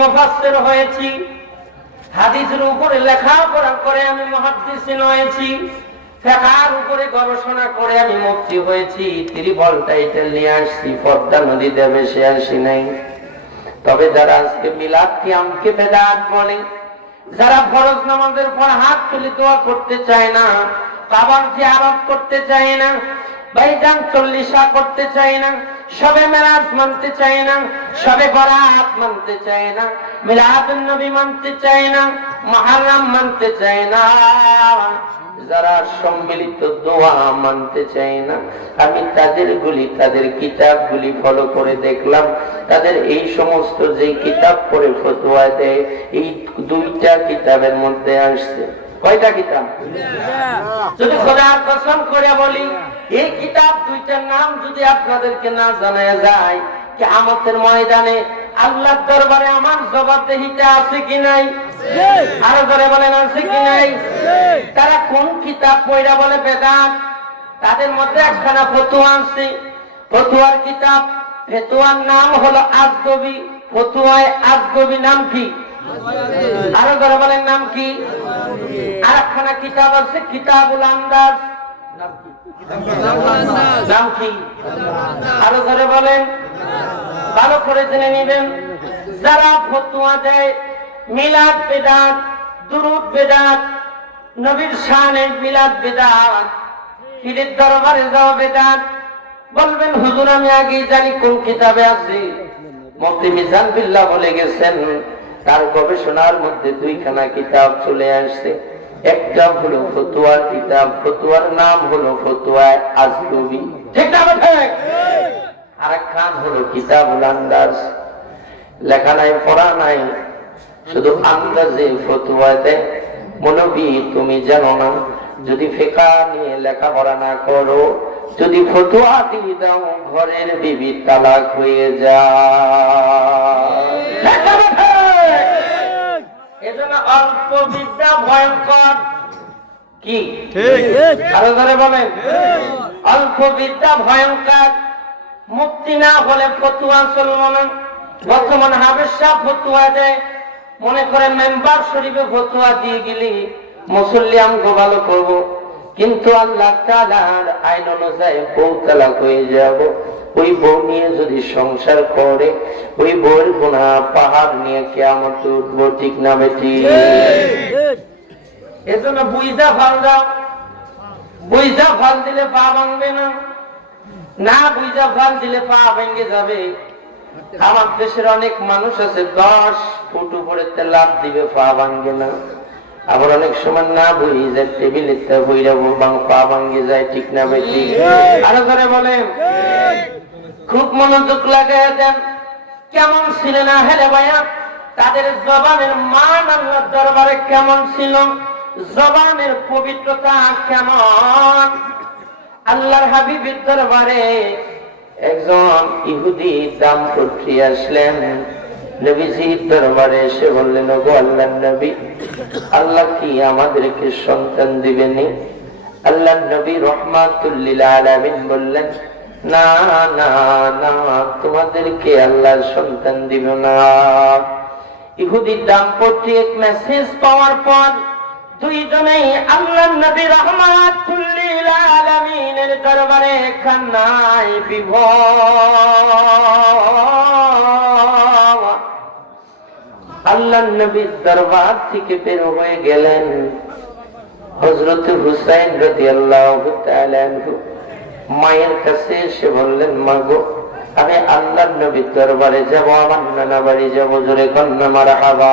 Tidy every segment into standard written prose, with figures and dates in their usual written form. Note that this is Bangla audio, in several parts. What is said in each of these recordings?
মুফাসসির হয়েছি, হাদিসের উপরে লেখাপড়া করে আমি মুহাদ্দিস হয়েছি, ফিকহের উপরে গবেষণা করে আমি মুফতি হয়েছি, ত্রিবল টাইটেল নিয়ে আসছি, পদ্মা নদীতে ভেসে আসি নাই। তবে যারা আজকে মিলাদ কিয়ামকে বেদাত বলে, যারা ফরজ নামাজের পর হাত তুলে দোয়া করতে চায় না, কাবার জিয়ারত করতে চায় না, ভাইজান চল্লিশা করতে চায় না, সবে মেরাজ মানতে চায় না, সবে বরাত মানতে চায় না, মিলাদুন নবী মানতে চায় না, মুহররম মানতে চায় না, যারা সম্মিলিত দোয়া মানতে চায় না, আমি তাদের কিতাবগুলি ফলো করে দেখলাম, তাদের এই সমস্ত যে কিতাব পড়ে ফতোয়া দেয়, এই দুইটা কিতাবের মধ্যে আসছে। কয়টা কিতাব? যদি খোদার কসম করে বলি, এই কিতাব দুইটার নাম যদি আপনাদেরকে না জানা যায়, কিয়ামতের ময়দানে আল্লাহর দরবারে আমার জবাবদিহিতা আছে কি নাই? আরো ধরে বলেন আছে কি নাই? তারা কোন কিতাব পড়া বলে বেদাত? তাদের মধ্যে একখানা ফতোয়া আছে, ফতোয়ার কিতাব, ফতোয়ার নাম হলো আজগবি। ফতোয়ায় আজগবি নাম কি? আরো ধরে বলেন নাম কি? আর একখানা কিতাব আছে কিতাবুল আন্দাজ, নাম কি? আরো ধরে বলেন, ভালো করে জেনে নেবেন। যারা ফতোয়া দেয় মিলাদ বেদাত, দুরূদ বেদাত, নবীর শানে মিলাদ বেদাত, পীরের দরবারে যাওয়া বেদাত, বলবেন হুজুর আমি আগেই জানি কোন কিতাবে আছে। মুফতি মিজান বিল্লাহ বলে গেছেন, তার গবেষণার মধ্যে দুইখানা কিতাব চলে আসছে। একটা হলো ফতোয়ার কিতাব, ফতোয়ার নাম হলো ফতোয়ায়ে আজগবি, ঠিক না? আর একখান হলো কিতাবুল আন্দাজ, লেখা নাই পড়া নাই, শুধু আন্দাজে ফতোয়া দেয়। মৌলবী তুমি জানো না, যদি ফিকহ নিয়ে লেখাপড়া না করো, যদি ফতোয়া দিয়ে দাও, ঘরের বিবি তালাক হয়ে যায়। এজন্য অল্প বিদ্যা ভয়ঙ্কর। কি আরো ধরে বলেন? অল্প বিদ্যা ভয়ঙ্কর। মুক্তি না হলে ফতোয়া চলবো না। বর্তমান হাফেজ সাহেব ফতোয়া দেয়, মনে করে মেম্বার শরীফে ফতোয়া দিয়ে গেলি মুসল্লি আমগো ভালো করবো, কিন্তু আল্লাহ তাআলার আইন অনুযায়ী বউ তালাক হয়ে যাব, ওই বউ নিয়ে যদি সংসার করে, ওই বউয়ের গুনাহ পাহাড় নিয়ে কিয়ামত উঠবো, ঠিক না বেটি? এজন্য বুইজা ফাল দাও। বুইজা ফাল দিলে পা ভাঙবে না, না বুইজা ফাল দিলে পা ভেঙে যাবে। আমার দেশের অনেক মানুষ আছে 10 ফুট উপরে লাফ দিবে, পা ভাঙবে না। আবার অনেক সময় না বুঝি যায় টেবিলে পা ভাঙে যায়, ঠিক না বেটি? আরো করে বলেন, খুব মনোযোগ লাগাই দেন। কেমন ছিল না হেলে ভাইয়া তাদের জবানের মান আল্লাহর দরবারে কেমন ছিল, জবানের পবিত্রতা কেমন। আল্লাহর হাবিবের দরবারে একজন ইহুদি দাম্পত্য আসলেন, নবীজির দরবারে এসে বললেন, ওগো আল্লাহর নবী, আল্লাহ কি আমাদেরকে সন্তান দিবেনি? আল্লাহর নবী রাহমাতুল লিল আলামিন বললেন, না না না, তোমাদেরকে আল্লাহ সন্তান দিবে না। ইহুদি দাম্পত্য এক মেসেজ পাওয়ার পর দুইজনেই আল্লাহর নবী রাহমাতুল লিল আলামিনের দরবারে কান্নায় বিভোর। আল্লাহর নবীর দরবার থেকে বের হয়ে গেলেন। হযরত হুসাইন রাদিয়াল্লাহু তাআলা আনহু মায়ের কাছে এসে বললেন, মা গো, আমি আল্লাহর নবীর দরবারে যাব, আমার নানা বাড়ি যাব। জোরে কন্যা মারহাবা।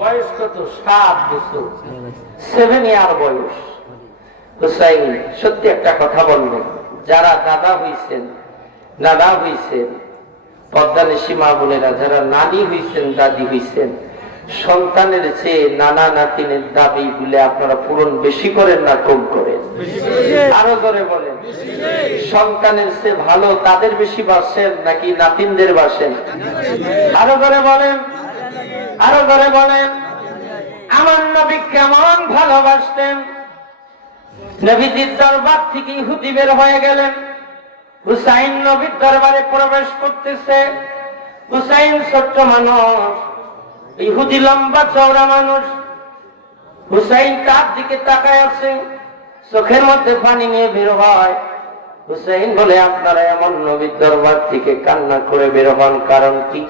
বয়স কত? 7 বছর, 7 ইয়ার বয়স। হুসাইন সত্যি একটা কথা বললেন, যারা দাদা হইছেন পদ্মানিশী মা বোনেরা, যারা নানি হইছেন, দাদি হইছেন, সন্তানের চেয়ে নানা নাতিনের দাবি গুলো আপনারা পূরণ বেশি করেন না কম করেন? আরো করে বলেন, সন্তানের চেয়ে ভালো তাদের বেশি বাসেন নাকি নাতিনদের বাসেন? আরো করে বলেন, আরো করে বলেন। আমার নবী কেমন ভালোবাসতেন। নবীজির দরবার থেকে ইহুদি বের হয়ে গেলেন। হুসাইন নবীর দরবারে প্রবেশ করতেছে। হুসাইন ছোট্ট মানুষ, ইহুদি লম্বা চওড়া মানুষ। হুসাইন তার দিকে তাকায় আছে, চোখের মধ্যে পানি নিয়ে বের হয়। হুসাইন বলে, আপনারা এমন নবীর দরবার থেকে কান্না করে বের হন, কারণ কি?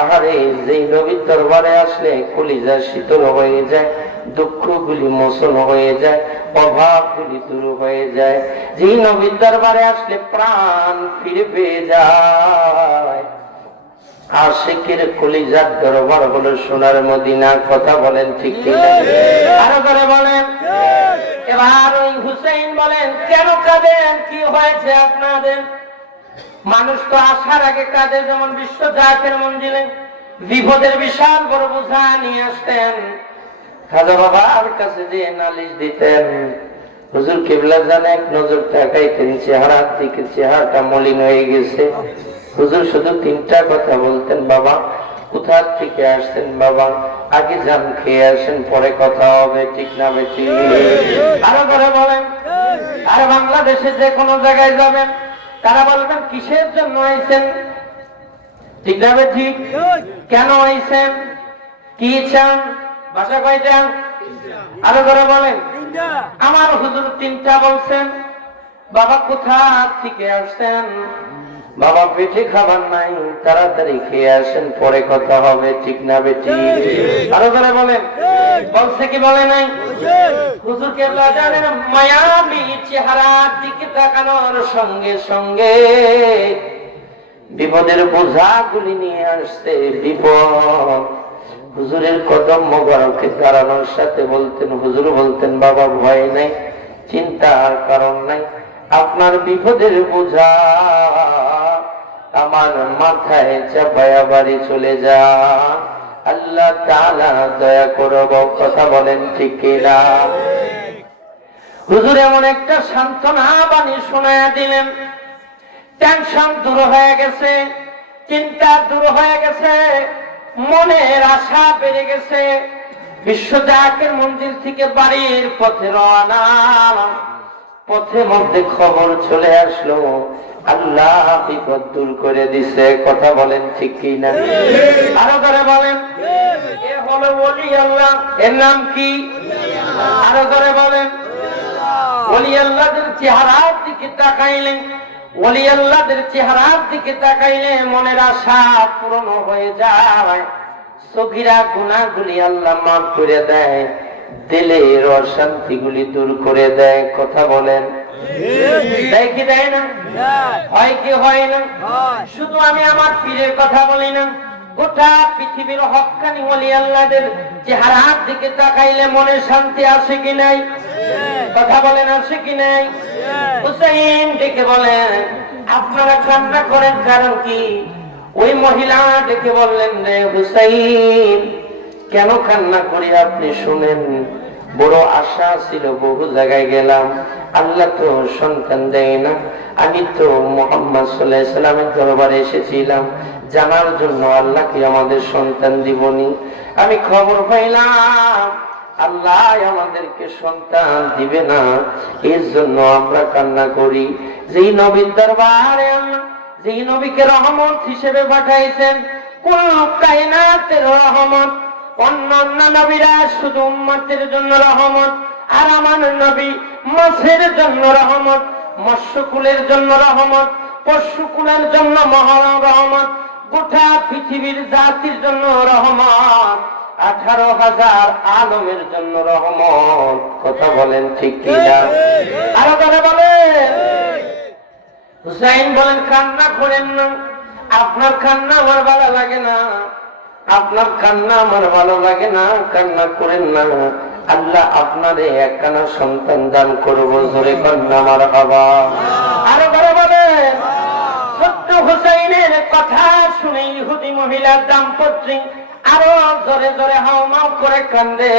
আহারে, যেই নবীর দরবারে আসলে কলিজা শীতল হয়ে যায়, দুঃখগুলি মোচন হয়ে যায়, অভাবগুলি দূর হয়ে যায়। যেই নবীর দরবারে আসলে প্রাণ ফিরে পেয়ে যায়। আশিকের কলিজার দরবার হলো সোনার মদিনা। কথা বলেন ঠিক ঠিক? আরো করে বলেন। এবার ওই হুসাইন বলেন, কেন কাঁদেন? কি হয়েছে আপনাদের? মানুষ তো আসার আগে কাঁদে, যেমন বিশ্ব জাকের মঞ্জিলে বিপদের বিশাল বড় বোঝা নিয়ে আসতেন, খাজা বাবার কাছে যে নালিশ দিতেন, হুজুর কিবলা জানে এক নজর তাকাইতেন চেহারার দিকে, চেহারাটা মলিন হয়ে গেছে। হুজুর শুধু তিনটা কথা বলতেন, বাবা কোথা থেকে আসছেন? বাবা আগে যান, খেয়ে আসেন, পরে কথা হবে। ঠিক না বেশি? আরো করে বলেন। আর বাংলাদেশে যে কোনো জায়গায় যাবেন, তারা বলবেন কিসের জন্য আইছেন? ঠিক না বেশি? কেন আইছেন? কি চান? বাসা কয়টা? আরো করে বলেন। আমার হুজুর তিনটা বলছেন। বাবা কোথা থেকে আসছেন? বাবা পেটে খাবার নাই, তাড়াতাড়ি খেয়ে আসেন, পরে কথা হবে। ঠিক না বেটি? আরো করে বলেন। বলছে কি বলে নাই? হুজুর কেবলা জানেন, মায়াবী চেহারার দিকে তাকানোর সঙ্গে সঙ্গে বিপদের বোঝাগুলি নিয়ে আসছে। বিপদ হুজুরের কদম মোবারকে দাঁড়ানোর সাথে বলতেন, হুজুর বলতেন, বাবা ভয় নাই, চিন্তার কারণ নাই, আপনার বিপদের বোঝা আমার মাথায় চাপায়া বাড়ি চলে যা, আল্লাহ তাআলা দয়া করব। কথা বলেন ঠিক কিনা? হুজুর এমন একটা সান্ত্বনা বাণী শোনায়া দিলেন, টেনশন দূর হয়ে গেছে, চিন্তা দূর হয়ে গেছে, মনের আশা বেড়ে গেছে। বিশ্ব জাকের মন্দির থেকে বাড়ির পথে রওনা, পথে মধ্যে খবর চলে আসলো, আল্লাহ বিপদ দূর করে দিছে। কথা বলেন ঠিক কি না? আরো করে বলেন। এ হলো ওলি আল্লাহ। এর নাম কি? আরো করে বলেন। ওলি আল্লাহদের চেহারার দিকে তাকাইলেন, ওলি আল্লাহদের চেহারার দিকে তাকাইলে মনের আশা পূরণ হয়ে যায়, সগীরা গুনাহগুলি আল্লাহ মাফ করে দেয়, দিলের অশান্তিগুলি দূর করে দেয়। কথা বলেন। দেয় কি দেয় না? হয় কি হয় না? শুধু আমি আমার পীরের কথা বলি না, গোটা পৃথিবীর হক্কানি ওলি আল্লাহদের চেহারার দিকে তাকাইলে মনে শান্তি আসে কি নাই? কথা বলেন, আসে কি নাই? হুসাইন ডেকে বলেন, আপনারা কান্না করেন কারণ কি? ওই মহিলা ডেকে বললেন, রে হুসাইন, কেন কান্না করি আপনি শুনেন। বড় আশা ছিল, বহু জায়গায় গেলাম, আল্লাহ তো সন্তান দেয় না। আমি তো মুহাম্মদ সাল্লাল্লাহু আলাইহি সাল্লামের দরবারে এসেছিলাম জানার জন্য আল্লাহ কি আমাদের সন্তান দিবনি। আমি খবর পাইলাম আল্লাহ আমাদেরকে সন্তান দিবে না, এর জন্য আমরা কান্না করি। যেই নবীর দরবারে আল্লাহ যেই নবীকে রহমত হিসেবে পাঠাইছেন, কোন কায়নাতের রহমত, অন্যান্য নবীরা শুধু উম্মতের জন্য রহমত, আর আমার নবী মাছের জন্য রহমত, মৎস্যকুলের জন্য রহমত, পশুকুলের জন্য মহান রহমত, গোটা পৃথিবীর জাতির জন্য রহমত, 18,000 আলমের জন্য রহমত। কথা বলেন ঠিক কি না? আরো কথা বলেন। হুসাইন বলেন, কান্না করেন না, আপনার কান্না আমার ভালো লাগে না, আপনার কান্না আমার ভালো লাগে না, কান্না করেন না, আল্লাহ আপনারে একখানা সন্তান দান করবো। জোরে কান্না আমার বাবা। আরো বড় বলেন। ছোট্ট হুসাইনের কথা শুনে ইহুদি মহিলার দাম্পত্য আরো জোরে জোরে হাওমাও করে কান্দে।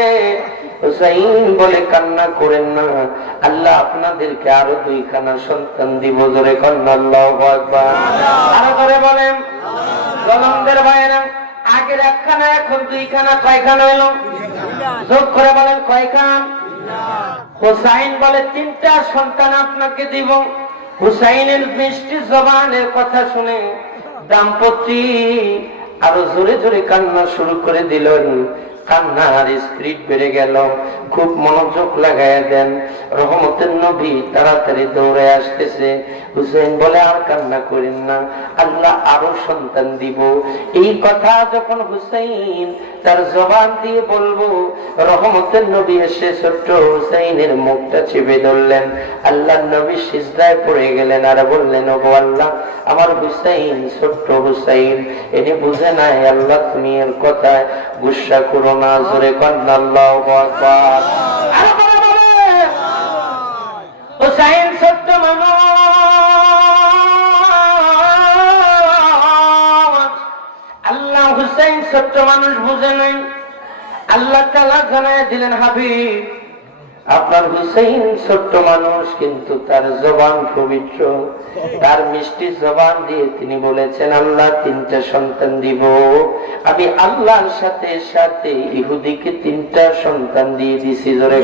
হুসাইন বলে, কান্না করেন না, আল্লাহ আপনাদেরকে আরো 2খানা সন্তান দিব। জোরে কান্না আল্লাহু আকবার। আরো করে বলেন। জলমদের ভাইয়েরা, আগের 1খানা এখন 2খানা, কয়খানা হইল? যোগ করে বলেন কয়খান? হুসাইন বলে, 3টা সন্তান আপনাকে দিব। হুসাইনের মিষ্টি জবানের কথা শুনে দাম্পত্য আরো জোরে জোরে কান্না শুরু করে দিলেন। কান্নার স্পিড বেড়ে গেল। খুব মনোযোগ লাগাইয়া দেন। রহমতের নবী তাড়াতাড়ি দৌড়ে আসতেছে। হুসেইন বলে, আর কান্না করেন না, আল্লাহ আরো সন্তান দিব। এই কথা যখন হুসেইন তার জবান দিয়ে বলবো, রহমতের নবী এসে ছোট্ট হুসেইনের মুখটা চেপে ধরলেন। আল্লাহ নবী সিজদায় পড়ে গেলেন আর বললেন, ওগো আল্লাহ, আমার হুসেইন, ছোট্ট হুসেইন, এনে বুঝে নাই আল্লাহ তুমি এর কথায় গুসা করো না। জোরে কন্যা আল্লাহু আকবার। হুসেইন ছোট্ট মানুষ, আল্লাহ হুসেইন ছোট্ট মানুষ বুঝে নাই। আল্লাহ তাআলা জানায় দিলেন, হাবিব, আপনার হুসেইন ছোট্ট মানুষ, কিন্তু তার জবান পবিত্র। তার মিষ্টি জবান দিয়ে তিনি বলেছেন, আল্লাহ তিনটা সন্তান দিব। আমি আল্লাহর সাথে সাথে ইহুদিকে তিনটা সন্তান দিয়ে দিছি। জোরে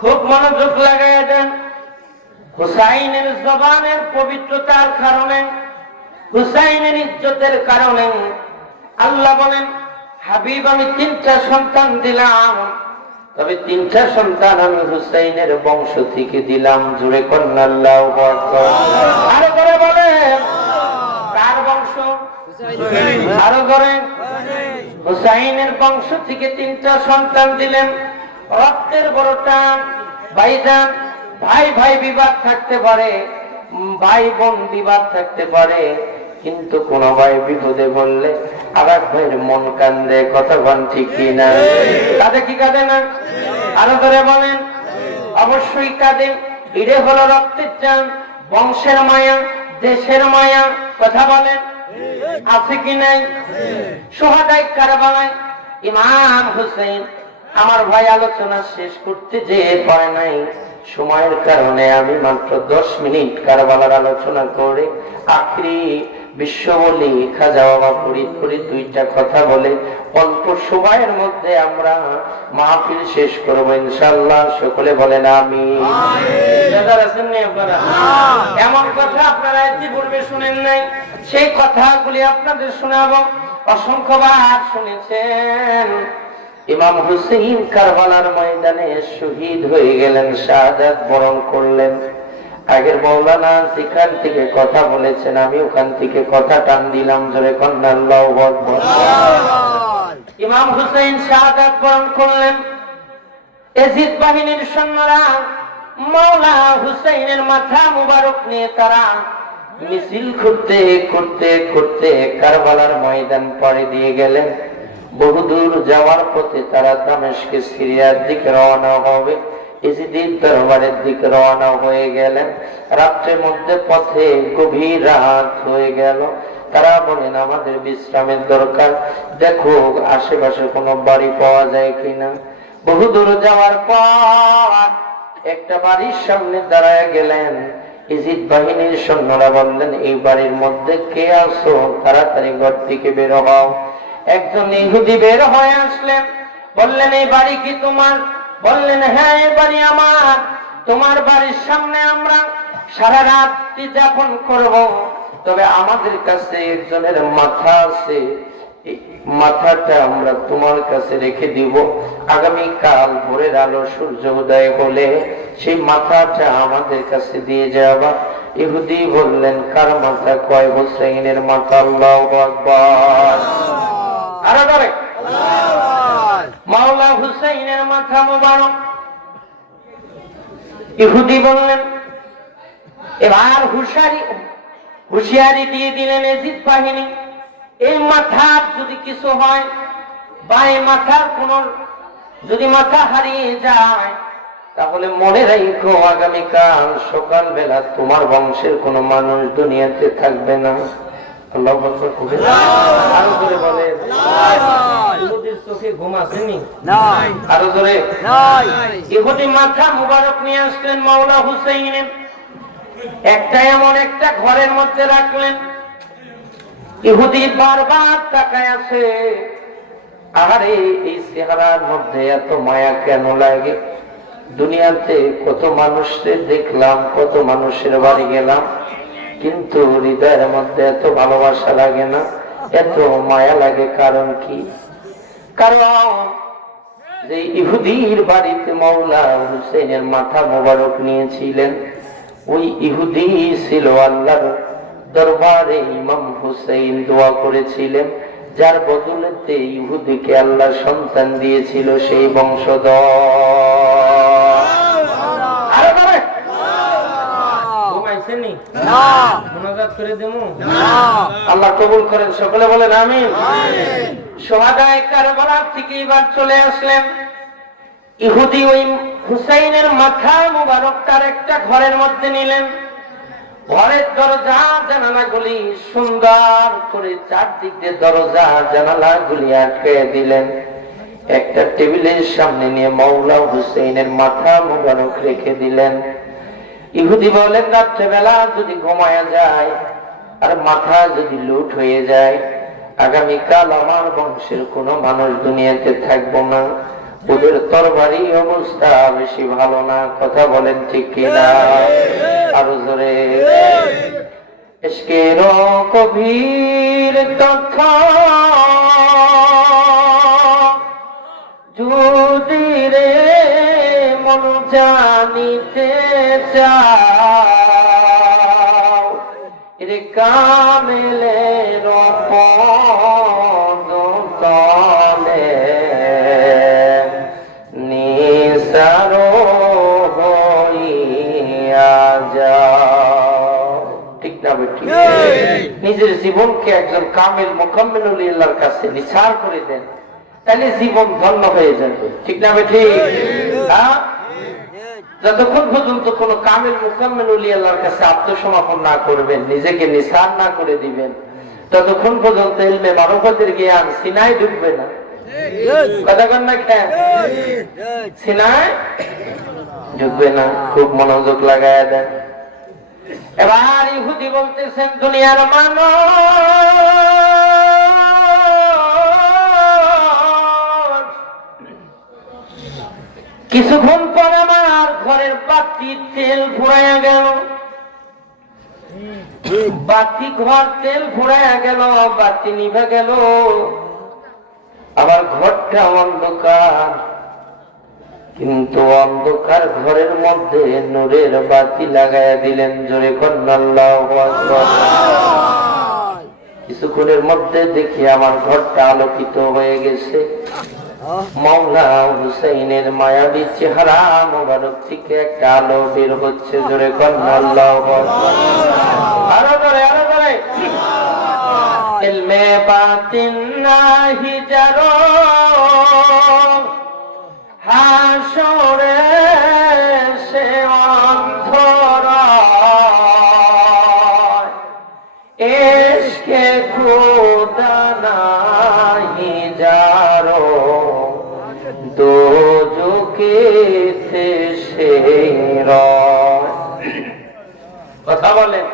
খুব মনোযোগ লাগাই দেন। হুসাইনের জবানের পবিত্রতার কারণে, হুসাইনের ইজ্জতের কারণে আল্লাহ বলেন, হাবিব, আমি তিনটা সন্তান দিলাম, তবে তিনটা সন্তান আমি হুসাইনের বংশ থেকে দিলাম। জোরে কন্যা আল্লাহু আকবার। আরো করে বলে, কার বংশ? আরো করে, হুসাইনের বংশ থেকে তিনটা সন্তান দিলেন। রক্তের বড় টান, ভাইজান, ভাই ভাই বিবাদ থাকতে পারে, ভাই বোন বিবাদ থাকতে পারে, কিন্তু কোন ভাই বিপদে বললে আর এক ভাইয়ের মন কান্দে। কথা বল ঠিক কিনা? কাঁদে কি কাঁদে না? আরো করে বলেন, অবশ্যই কাঁদে। এরে হলো রক্তের টান, বংশের মায়া, দেশের মায়া। কথা বলেন, আছে কি নাই? সোহাদাই কারবালায় ইমাম হুসেইন, আমার ভাই আলোচনা শেষ করতে যে পারে নাই, সময়ের কারণে আমি মাত্র 10 মিনিট কারবালার আলোচনা করে আখরি বিশ্ব বলি খাজা বাবা ফরিদপুরি দুইটা কথা বলে অল্প সময়ের মধ্যে আমরা মাহফিল শেষ করব ইনশাআল্লাহ। সকলে বলেন আমিন। এমন কথা আপনারা ইতিপূর্বে শুনেন নাই, সেই কথাগুলি আপনাদের শোনাবো। অসংখ্যবার শুনেছেন। ইমাম হুসেইন কারবালার ময়দানে শহীদ হয়ে গেলেন, শাহাদাত বরণ করলেন। আগের মাওলানা যেখান থেকে কথা বলেছেন, আমি ওখান থেকে কথা টান দিলাম। জোরে কন্যা আল্লাহু আকবার। ইমাম হুসেইন শাহাদাত বরণ করলেন। এজিদ বাহিনীর সৈন্যরা মাওলা হুসেইনের মাথা মুবারক নিয়ে তারা মিছিল করতে করতে করতে কারবালার ময়দান পাড়ি দিয়ে গেলেন। বহুদূর যাওয়ার পথে তারা দামেস্কে সিরিয়ার দিকে রওনা হবে, ইজিদের দরবারের দিকে রওনা হয়ে গেলেন। রাত্রের মধ্যে পথে গভীর রাত হয়ে গেল। তারা বলেন, আমাদের বিশ্রামের দরকার, দেখো আশেপাশে কোনো বাড়ি পাওয়া যায় কিনা। বহুদূর যাওয়ার পর একটা বাড়ির সামনে দাঁড়ায় গেলেন। ইজিদ বাহিনীর সৈন্যরা বললেন, এই বাড়ির মধ্যে কে আছো? তাড়াতাড়ি ঘর থেকে বের হও। একজন ইহুদি বের হয়ে আসলেন, বললেন, এই বাড়ি কি তোমার? বললেন, হ্যাঁ, এই বাড়ি আমার। তোমার বাড়ির সামনে আমরা সারা রাত্রি যাপন করব, তবে আমাদের কাছে একজনের মাথা আছে, মাথাটা আমরা তোমার কাছে রেখে দিব। আগামীকাল ভোরের আলো সূর্য উদয় হলে সেই মাথাটা আমাদের কাছে দিয়ে যাবা। ইহুদি বললেন, কার মাথা? কয়, হুসাইনের মাথা। আল্লাহু আকবার। আরো ধরে, মাওলা হুসাইনের মাথা মুবারক। ইহুদি বললেন, এবার হুঁশিয়ারি দিয়ে দিলেন এজিদ বাহিনী, এই মাথার যদি কিছু হয় বা এই মাথার কোন যদি মাথা হারিয়ে যায়, তাহলে মনে রাখো আগামীকাল সকালবেলা তোমার বংশের কোন মানুষ দুনিয়াতে থাকবে না। আল্লাহু আকবার কবি আরো জোরে বলেন ইহুদির চোখে ঘুম আসেনি নাই আরো জোরে নাই ইহুদি মাথা মুবারক নিয়ে আসলেন মাওলা হুসাইনের একটা এমন একটা ঘরের মধ্যে রাখলেন ইহুদি বারবার তাকায় আছে আরে এই চেহারার মধ্যে এত মায়া কেন লাগে দুনিয়াতে কত মানুষকে দেখলাম কত মানুষের বাড়ি গেলাম কিন্তু হৃদয়ের মধ্যে এত ভালোবাসা লাগে না এত মায়া লাগে কারণ কি কারণ যে ইহুদির বাড়িতে মাওলা হুসেনের মাথা মোবারক নিয়েছিলেন ওই ইহুদি ছিল আল্লাহর দরবারে ইমাম হুসাইন দোয়া করেছিলেন যার বদলেতে ইহুদিকে আল্লাহ সন্তান দিয়েছিল সেই বংশধর আল্লাহ কবুল করেন সকলে বলেন আমিন সোহাদায়ে কারবালার থেকে এবার চলে আসলেন ইহুদি ওই হুসাইনের মাথা মুবারক তার একটা ঘরের মধ্যে নিলেন ঘরের দরজা জানালাগুলি সুন্দর করে চারদিক দিয়ে দরজা জানালাগুলি আটকে দিলেন একটা টেবিলের সামনে নিয়ে মাওলা হুসাইনের মাথা মুবারক রেখে দিলেন ইহুদি বলেন রাত্রেবেলা যদি ঘুমায়া যায় আর মাথা যদি লুট হয়ে যায় আগামীকাল আমার বংশের কোনো মানুষ দুনিয়াতে থাকবো না ওদের তরবারি অবস্থা বেশি ভালো না কথা বলেন ঠিক কিনা আরো জোরে ইশকের গভীর তথ্য যদি রে মন জানিতে চাও রে কামেলের পদতলে নিসারো হইয়া যাও ঠিক না বেটি নিজের জীবনকে একজন কামেল মুকাম্মিল আল্লাহর কাছে নিসার করে দেন তাহলে জীবন ধন্য হয়ে যাবে ঠিক না বেটি যতক্ষণ পর্যন্ত কোন কামেল মুকাম্মিল ওলি আল্লাহর কাছে আত্মসমর্পণ না করবেন নিজেকে নিসার না করে দিবেন ততক্ষণ পর্যন্ত ইলমে মারফতের জ্ঞান সিনায় ঢুকবে না কথা কন না কেন সিনায় ঢুকবে না খুব মনোযোগ লাগায় দেন এবার ইহুদি বলতেছেন দুনিয়ার মানুষ কিছুক্ষণ পর আমার ঘরের বাতি তেল ফুরাইয়া গেল বাতি ঘর তেল ফুরাইয়া গেল বাতি নিভে গেল আবার ঘরটা অন্ধকার কিন্তু অন্ধকার ঘরের মধ্যে নূরের বাতি লাগাইয়া দিলেন জোরে কন্যা আল্লাহু আকবার কিছুক্ষণের মধ্যে দেখি আমার ঘরটা আলোকিত হয়ে গেছে মাওলা হুসাইনের মায়াবী চেহারা মোবারক থেকে একটা আলো বের হচ্ছে জোরে কন্যা আল্লাহু আকবার আরো জোরে ইলমে বাতিন নাহি জারো হাসরে সে অন্ধরা ইশকে খোদা নাহি জারো দোজখে সে কথা বলেন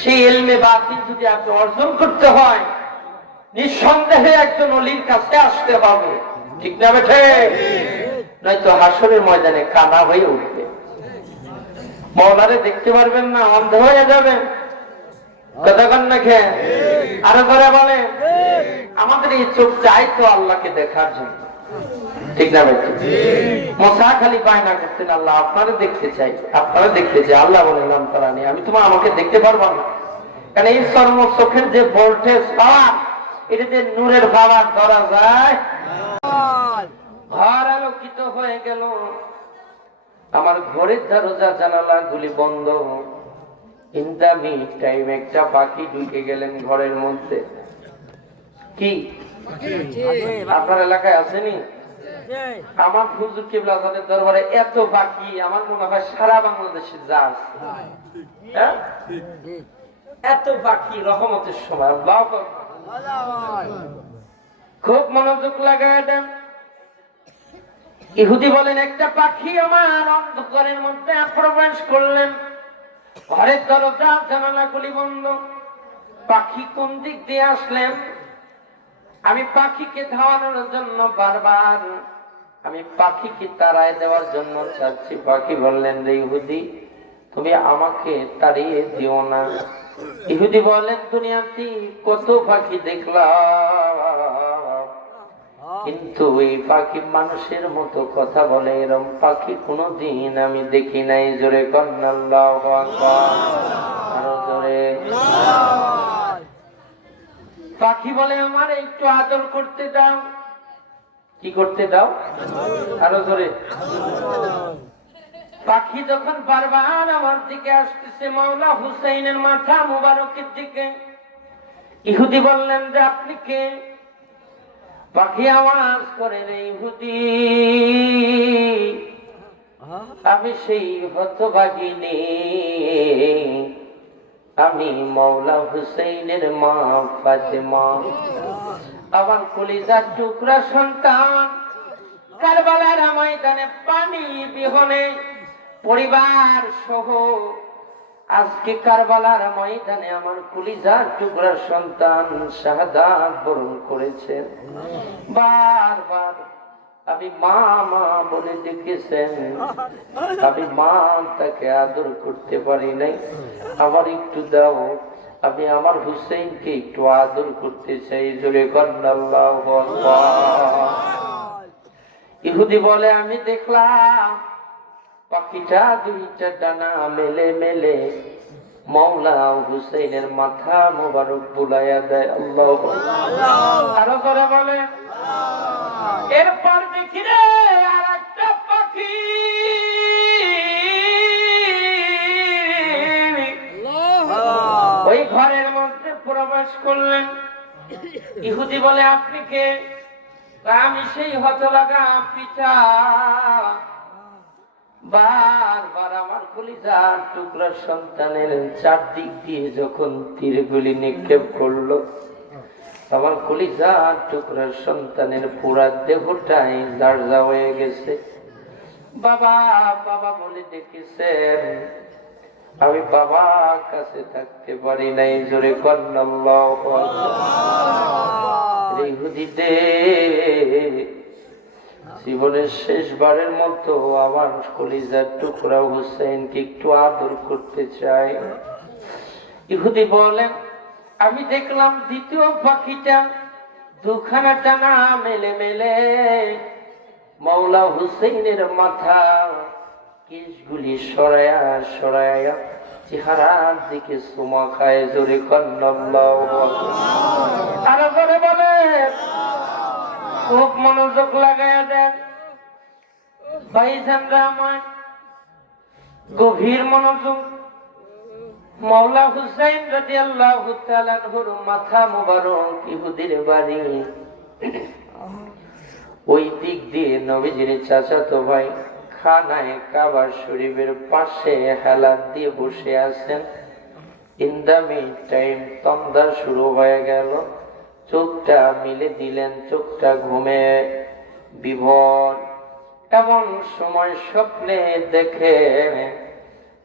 সেই ইলমে বাতিন যদি আপনি অর্জন করতে হয় নিঃসন্দেহে একজন ওলির কাছে আসতে হবে ঠিক না বেঠে নয়তো হাসরের ময়দানে কানা হয়ে উঠবে মওলারে দেখতে পারবেন না অন্ধ হয়ে যাবেন কথা কন না খেয়ে আরো করে বলে আমাদের এই চোখ চাই তো আল্লাহকে দেখার জন্য ঠিক না বেঠে মোসা খালি বায়না করতেন আল্লাহ আপনারা দেখতে চাই আল্লাহ বললাম তারা নেই আমি তোমার আমাকে দেখতে পারবো না কারণ এই চর্ম চোখের যে ভোল্টেজ পাওয়া এটা যে নূরের পাওয়ার ধরা যায় ঘর আলোকিত হয়ে গেল আমার ঘরের দরজা জানালা গুলি বন্ধ ইন দা মিড টাইম একটা পাখি ঢুকে গেলেন ঘরের মধ্যে কি আপনার এলাকায় আসেনি আমার হুজুর কিবলা আজাদের দরবারে এত পাখি আমার মনে হয় সারা বাংলাদেশে যা আছে এত পাখি রহমতের সময় আল্লাহু আকবার। খুব মনোযোগ লাগায় দেন। ইহুদি বলেন একটা পাখি আমার অন্ধকারের মধ্যে প্রবেশ করলেন, ঘরের দরজা জানালাগুলি বন্ধ, পাখি কোন দিক দিয়ে আসলেন? আমি পাখিকে ধাওয়ানোর জন্য বারবার আমি পাখিকে তাড়ায় দেওয়ার জন্য চাচ্ছি। পাখি বললেন, রে ইহুদি, তুমি আমাকে তাড়িয়ে দিও না। ইহুদি বলেন, দুনিয়াতে কত পাখি দেখলাম, কিন্তু এই পাখি মানুষের মতো কথা বলে এরকম পাখি কোনোদিন আমি দেখি নাই। জোরে কন্যা আল্লাহু আকবার, আরো জোরে। পাখি বলে, আমার একটু আদর করতে দাও। কি করতে দাও? আরো জোরে। পাখি যখন বারবার আমার দিকে আসতেছে, মাওলা হুসাইনের মাথা মুবারকের দিকে, ইহুদি বললেন যে আপনি কে? পাখি আওয়াজ করে, রে ইহুদি, আমি সেই হতভাগিনী, আমি মাওলা হুসাইনের মা ফাতেমা। আমার কলিজার টুকরা সন্তান কারবালার ময়দানে পানি বিহনে পরিবার সহ আজকে কারবালার ময়দানে আমার কলিজার টুকরা সন্তান শাহাদাত বরণ করেছে। বারবার আমি মা মা বলে ডেকেছেন, আমি মা তাকে আদর করতে পারি নাই। আমার একটু দাও, আমি আমার হুসেইনকে একটু আদর করতে চাই। জোরে কন্যা আল্লাহু আকবার। ইহুদি বলে, আমি দেখলাম পাখিটা দুইটা ডানা মেলে মেলে মাওলা হুসাইনের মাথা মোবারক বুলাইয়া দেয়। আল্লাহু আকবার। আরো করে বলে, এরপর দেখি রে আর একটা পাখি ওই ঘরের মধ্যে প্রবেশ করলেন। ইহুদি বলে, আপনি কে? আমি সেই হতভাগা পিতা। বারবার আমার কলিজার টুকরা সন্তানের চারদিক দিয়ে যখন তীরগুলি নিক্ষেপ করলো, আমার কলিজার টুকরা সন্তানের পুরা দেহটাই জারজা হয়ে গেছে। বাবা বাবা বলে ডেকেছেন, আমি বাবার কাছে থাকতে পারি নাই। জোরে কন্যা আল্লাহু আকবার। ইহুদি দে, জীবনের শেষবারের মতো আমার কলিজার টুকরা হুসাইনকে একটু আদর করতে চাই। ইহুদি বলেন, আমি দেখলাম দ্বিতীয় পাখিটা দুখানা টানা মেলে মেলে মাওলা হুসাইনের মাথা কেশগুলি সরায়া সরায়া চেহারার দিকে চুমা খায়। জোরে কন্যা আল্লাহু আকবার। আরো জোরে বলে, খুব মনোযোগ লাগাইয়া দেন ভাইজানরা আমার, গভীর মনোযোগ। মাওলা হুসাইন রাদিয়াল্লাহু তাআলা আনহুর মাথা মোবারক ইহুদির বাড়ি, ওই দিক দিয়ে নবীজির চাচাতো ভাই খানায়ে কাবা শরীফের পাশে হেলান দিয়ে বসে আছেন। ইন দ্য মিড টাইম তন্দা শুরু হয়ে গেল। চোখটা মিলে দিলেন, চোখটা ঘুমে বিভোর। এমন সময় স্বপ্নে দেখে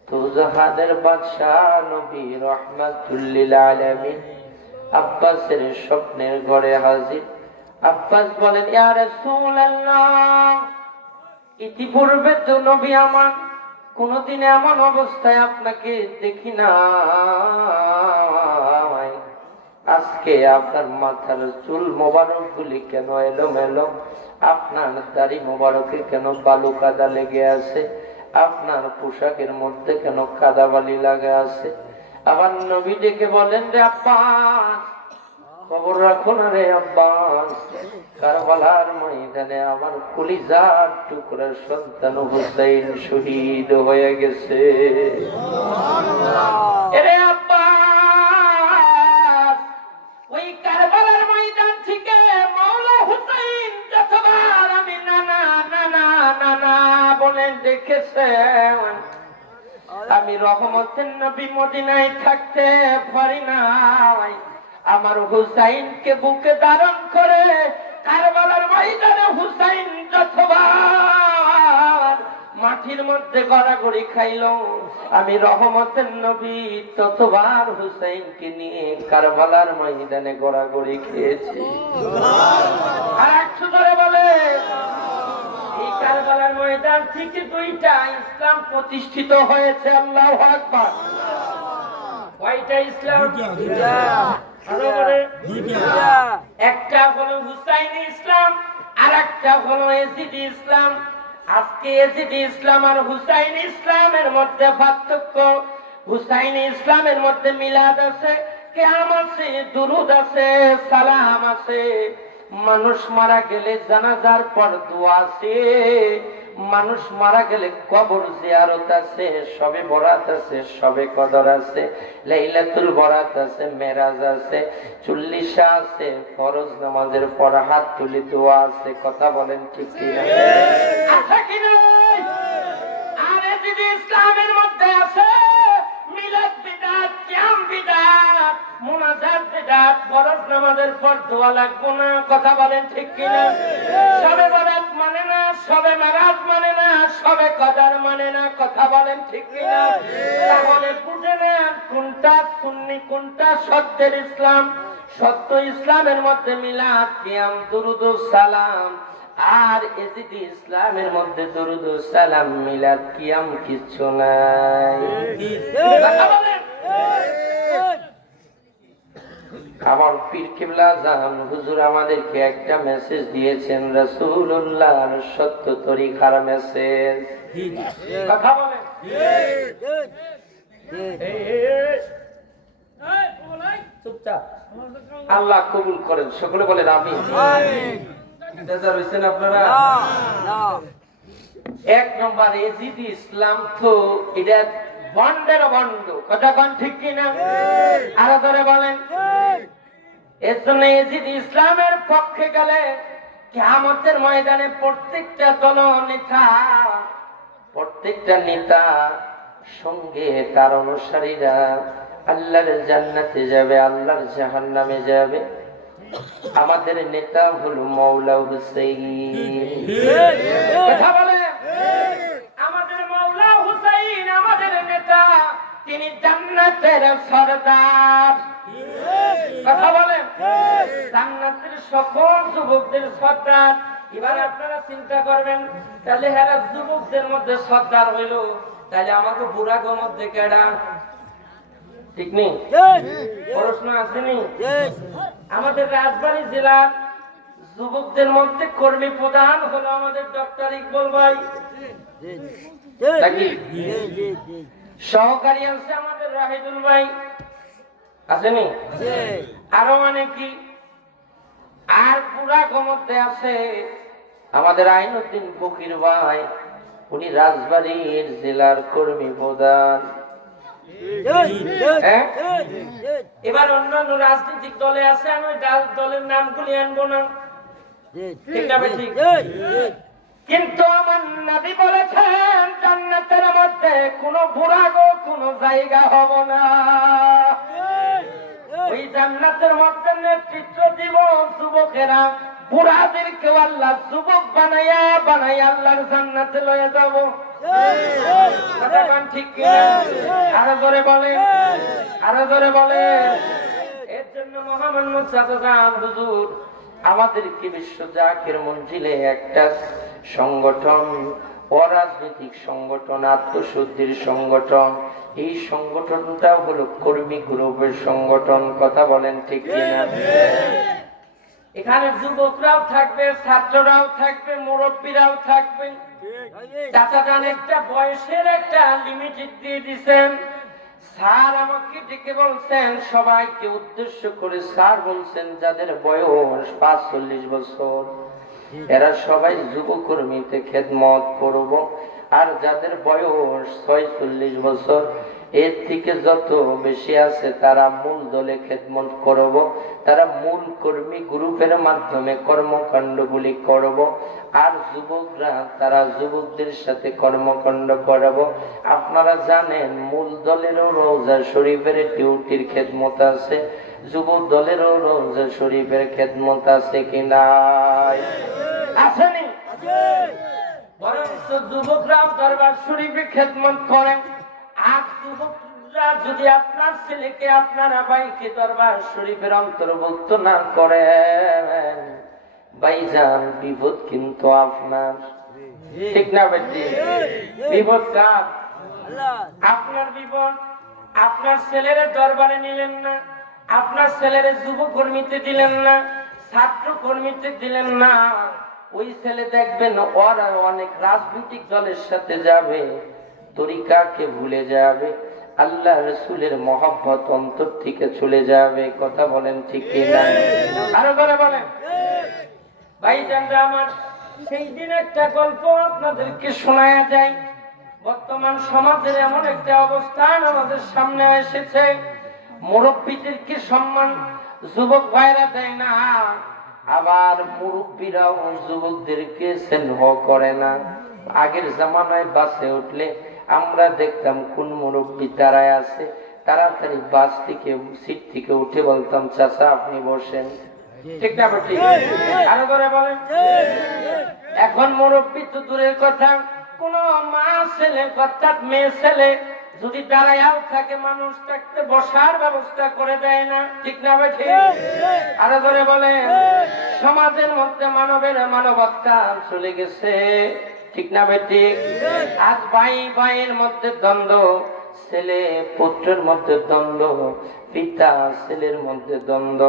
দুজাহানের বাদশাহ নবী রাহমাতুল লিল আলামিন আব্বাসের স্বপ্নের ঘরে হাজির। আব্বাস বলেন, ইয়া রাসূলুল্লাহ, ইতিপূর্বে তো নবী আমার কোনদিন এমন অবস্থায় আপনাকে দেখি না, আজকে আপনার মাথার চুল মোবারক গুলি কেন এলোমেলো, আপনার দাড়ি মোবারকে কেন বালু কাদা লেগে আছে, আপনার পোশাকের মধ্যে কেন কাদা বালি লাগা আছে। আবার নবী ডেকে বলেন, রে আব্বাস, খবর রাখো না রে আব্বাস, কারবালার ময়দানে আমার কলিজার টুকরা সন্তান হুসাইন শহীদ হয়ে গেছে। এরে আব্বাস, ওই কারবালার ময়দান থেকে মাওলা হুসাইন যতবার আমি নানা নানা নানা বলে দেখেছেন, আমি রহমত রহমতের নবী মদিনায় থাকতে পারি নাই, আমার হুসাইনকে বুকে ধারণ করে কারবালার ময়দানে হুসাইন যতবার মাটির মধ্যে গড়াগড়ি খাইল, আমি রহমতের নবী ততবার হুসাইনকে নিয়ে কারবালার ময়দানে গড়াগড়ি খেয়েছি। আর একটু ধরে বলে, এই কারবালার ময়দান থেকে দুইটা ইসলাম প্রতিষ্ঠিত হয়েছে। আল্লাহু আকবার। কয়টা ইসলাম? একটা হলো হুসাইনি ইসলাম, আর একটা হলো এজিদি ইসলাম। আজকে এজিদি ইসলাম আর হুসাইনি ইসলামের মধ্যে পার্থক্য। হুসাইনি ইসলামের মধ্যে মিলাদ আছে, কিয়াম আছে, দুরুদ আছে, সালাম আছে। মানুষ মারা গেলে জানাজার পর দোয়া আছে, মানুষ মারা গেলে কবর জিয়ারত আছে, শবে বরাত আছে, শবে কদর আছে, লাইলাতুল বরাত আছে, মেরাজ আছে, চল্লিশা আছে, ফরজ নামাজের পর হাত তুলে দোয়া আছে। কথা বলেন ঠিক কিনা? আছে কিনা? আর যদি ইসলামের মধ্যে আছে মিলাদ বিদআত, কিয়াম বিদআত, মুনাজাত বিদআত, ফরজ নামাজের পর দোয়া লাগবে না। কথা বলেন ঠিক কিনা? শবে বরাত মানে না, শবে মেরাজ মানে না, শবে কদর মানে না। কথা বলেন ঠিক কিনা? তাহলে বুঝে নেন কোনটা সুন্নি, কোনটা সত্যের ইসলাম। সত্য ইসলামের মধ্যে মিলাদ, কিয়াম, দুরুদ ও সালাম। আর এজিদি ইসলামের মধ্যে দুরুদ ও সালাম, মিলাদ, কিয়াম কিছু নাই। কথা বলেন। আমার পীর কিবলা জান হুজুর আমাদেরকে একটা মেসেজ দিয়েছেন, রাসূলুল্লাহর সত্য তরিকার মেসেজ। কথা বলেন। চুপচাপ। আল্লাহ কবুল করেন। সকলে বলেন আমিন। বেজার হইছেন আপনারা? এক নম্বর এজিদি ইসলাম তো এটা বন্ডের বন্ড। কথা কোন ঠিক কিনা? আরো ধরে বলেন। এর জন্য এজিদি ইসলামের পক্ষে গেলে কিয়ামতের ময়দানে প্রত্যেকটা দল নেতা, প্রত্যেকটা নেতা সঙ্গে তার অনুসারীরা আল্লাহর জান্নাতে যাবে, আল্লাহর জাহান্নামে যাবে। আমাদের নেতা হলো মাওলা হুসাইন। কথা বলে। আমাদের মাওলা হুসাইন আমাদের নেতা, তিনি জান্নাতের সরদার। কথা বলেন। জান্নাতের সকল যুবকদের সর্দার। এবার আপনারা চিন্তা করবেন, তাহলে হেরা যুবকদের মধ্যে সর্দার হইল, তাহলে আমাকে বুড়া গো মধ্যে কেডা? ঠিক নেই? প্রশ্ন আসেনি? আমাদের রাজবাড়ী জেলার যুবকদের মধ্যে কর্মী প্রধান হলো আমাদের ডক্টর ইকবাল ভাই। সহকারী আছে আমাদের রাহিদুল ভাই। আসেনি? আরো অনেকে। আর পুরা মধ্যে আছে আমাদের আইনুদ্দিন ফকির ভাই, উনি রাজবাড়ীর জেলার কর্মী প্রধান। এবার অন্যান্য রাজনৈতিক দলে আছে, আমি দলের নামগুলি আনবো না। কিন্তু আমার নবী বলেছেন জান্নাতের মধ্যে কোনো বুড়া গো কোনো জায়গা হব না। ওই জান্নাতের মধ্যে নেতৃত্ব দিব যুবকেরা। বুড়াদেরকে আল্লাহ যুবক বানাইয়া বানাইয়া আল্লাহর জান্নাতে লয়ে যাব। ঠিক কিনা? আরো জোরে বলে, আরো জোরে বলে। এর জন্য মহামান্য চাচাজান হুজুর আমাদেরকে বিশ্ব জাকির মঞ্জিলে একটা সংগঠন, অরাজনৈতিক সংগঠন, আত্মশুদ্ধির সংগঠন। এই সংগঠনটা হলো কর্মী গ্রুপের সংগঠন। কথা বলেন ঠিক কিনা? এখানে যুবকরাও থাকবে, ছাত্ররাও থাকবে, মুরব্বীরাও থাকবে। চাচা জান একটা বয়সের একটা লিমিটেড দিয়ে দিচ্ছেন। স্যার আমাকে ডেকে বলছেন, সবাইকে উদ্দেশ্য করে স্যার বলছেন যাদের বয়স 45 বছর এরা সবাই যুবকর্মীতে খেদমত করব, আর যাদের বয়স 46 বছর এর থেকে যত বেশি আছে তারা মূল দলে খেদমত করব, তারা মূল কর্মী গ্রুপের মাধ্যমে কর্মকাণ্ডগুলি করব, আর যুবকরা তারা যুবকদের সাথে কর্মকাণ্ড করব। আপনারা জানেন মূল দলেরও রওজা শরীফের ডিউটির খেদমত আছে, যুব দলেরও রওজা শরীফের খেদমত আছে কি নাই? আসেনি? বরং যুবকরা দরবার শরীফে খেদমত করেন। আর যুবকরা যদি আপনার ছেলেকে আপনার ভাইকে দরবার শরীফের অন্তর্ভুক্ত না করেন, ভাইজান বিপদ কিন্তু আপনার, ঠিক না বেটি? বিপদ কার? আপনার বিপদ। আপনার ছেলের দরবারে নিলেন না, আপনার ছেলের যুব কর্মীতে দিলেন না, ছাত্র কর্মীতে দিলেন না, ওই ছেলে দেখবেন ওরা অনেক রাজনৈতিক দলের সাথে যাবে, তরিকাকে ভুলে যাবে, আল্লাহ রসুলের মহব্বত অন্তর থেকে চলে যাবে। কথা বলেন ঠিক কিনা? আরো করে বলেন। ভাইজানরা আমার, সেই দিন একটা গল্প আপনাদেরকে শোনায়া যায়। বর্তমান সমাজের এমন একটা অবস্থান আমাদের সামনে এসেছে, মুরব্বীদেরকে সম্মান যুবক ভাইরা দেয় না, আবার মুরব্বীরাও যুবকদেরকে স্নেহ করে না। আগের জামানায় বাসে উঠলে আমরা দেখতাম কোন মুরব্বী দাঁড়ায় আছে, তাড়াতাড়ি বাস থেকে সিট থেকে উঠে বলতাম, চাচা আপনি বসেন, ঠিক না বেটি? আরো করে বলেন। এখন মুরব্বী তো দূরের কথা, কোন মা ছেলে অর্থাৎ মেয়ে ছেলে যদি দাঁড়ায়াও থাকে, মানুষ থাকতে বসার ব্যবস্থা করে দেয় না, ঠিক না বেটি? আরো করে বলে। সমাজের মধ্যে মানবের মানবতা চলে গেছে, ঠিক না বেটি? আজ ভাই ভাইয়ের মধ্যে দ্বন্দ্ব, ছেলে পুত্রের মধ্যে দ্বন্দ্ব, পিতা ছেলের মধ্যে দ্বন্দ্ব,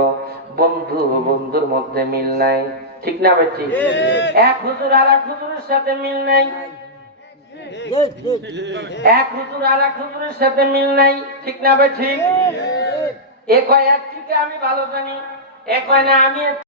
বন্ধু বন্ধুর মধ্যে মিল নাই, ঠিক না বেটি? এক হুজুর আর এক হুজুরের সাথে মিল নাই, এক হুজুর আর এক হুজুরের সাথে মিল নাই, ঠিক না বেটি? এ কয় এক থেকে আমি ভালো জানি, এ কয় না আমি